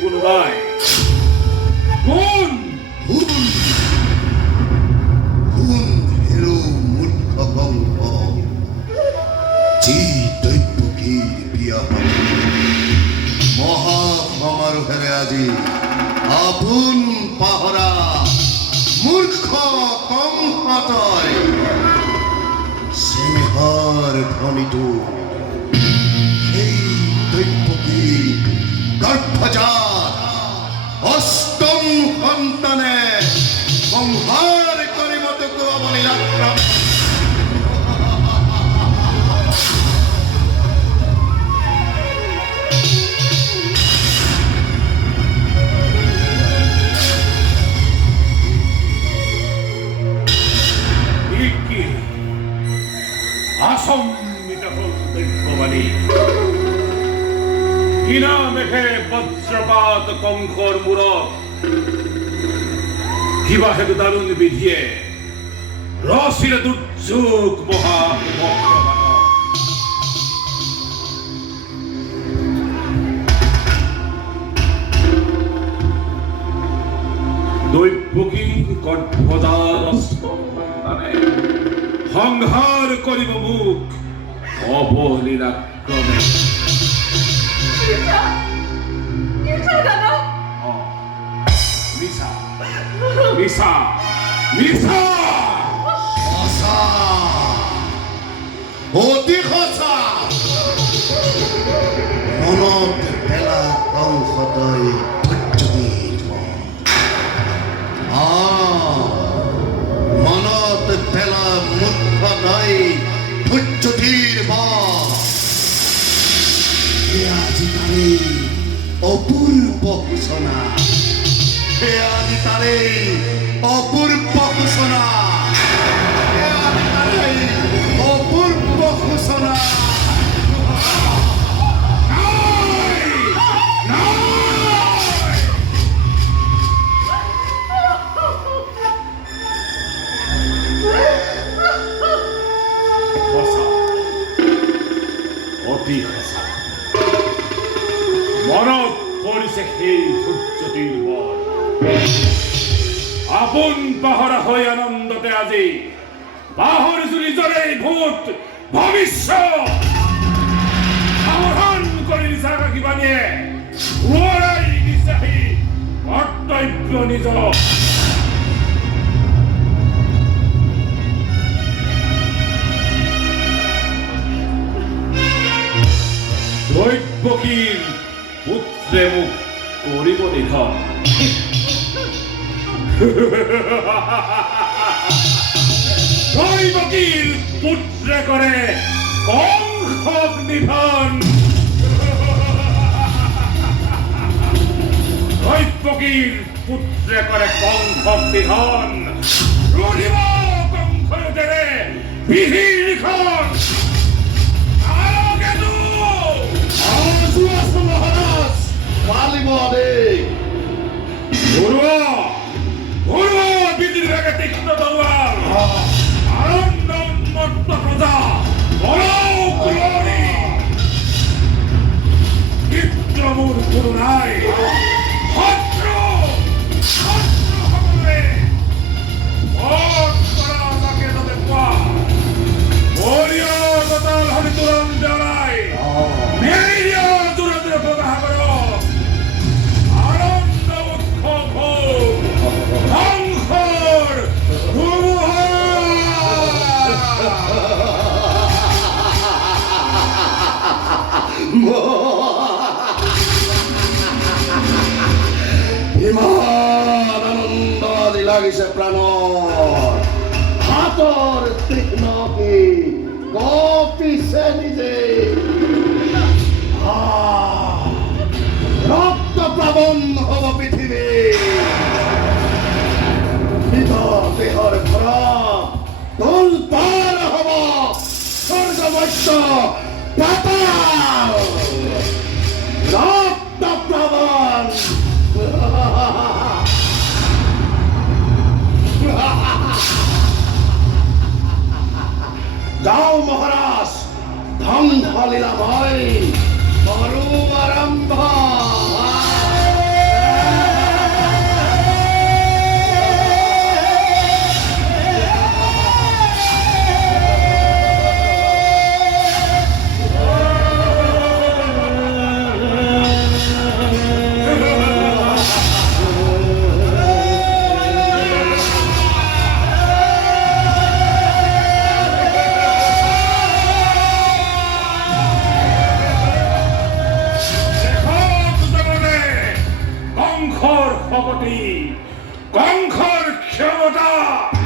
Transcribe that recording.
পুনৰায় কোন হেৰো মূৰ্খ গল্প যে দৈত্যকে বিয়া মহা সমাৰোহেৰে আজি আপন পাহৰা মূৰ্খ কংসতয় সিংহৰ ধ্বনিটো এই দৈত্যকে গৰ্ভজাত অষ্টম সন্তানে সংহাৰ কৰিব বুলি আক্ৰমণ আসম্মিত হল দৈত্যবাণী কিনা মেঘে বজ্ৰপাত কংখৰ মূৰত কিবা হেতু দাৰুণ বিধিয়ে ৰচিলে দুৰ্যোগ মহা দৈত্যকীৰ গৰ্ভজাত সংহাৰ কৰিব মোক অবলীলাক্ৰমে মিছা মিছা মিছা সঁচা অতি সঁচা মনত পেলা কংসতই মনত পেলা মুখতই ধৈৰ্যধীৰ আজিকালি অপূৰ্ব সূচনা আজিকালি অপূৰ্ব সূচনা অপূৰ্ব সূচনা অতি সঁচা মনত পৰিছে সেই ধৈৰ্যটিৰ বল আপোন পাহৰা হৈ আনন্দতে আজি পাহৰিছো নিজৰে ভূত ভৱিষ্যত আহৰণ কৰি নিচাকাশী বাণীয়ে উৰাই নিচাহি কৰ্তব্য নিজ দৈত্যকীৰ পুত্ৰে মোক কৰিব নিধন দৈত্যকীৰ পুত্ৰে কৰে কংসক নিধন দৈত্যকীৰ পুত্ৰে কৰে কংসক নিধন ৰুধিব কংসৰে বিহিৰখন মহারাজ পালিব দেই বিধির বেগে তীক্ষ্ণ তলোয়ার আনন্দ উন্মত্ত প্রজা বড়ি চিত্রমূর করুণায় শত্রু সকলে তাকে তাদের পা বলিয়া গতাল হরি তুরন জ্বালায় ইমান আনন্দ আদি লাগিছে প্ৰাণ হাতৰ তীক্ষ্ণ কি কপিছে নিজে ৰক্ত প্লাৱন হ'ব পৃথিৱী দেহৰ ঘৰত তোলপাৰ হ'ব স্বৰ্গমৰ্ত্য পাতাল ৰক্ত প্লাৱন যাও মহাৰাজ ধ্বংস লীলাময় কৰু আৰম্ভ মহাৰাজ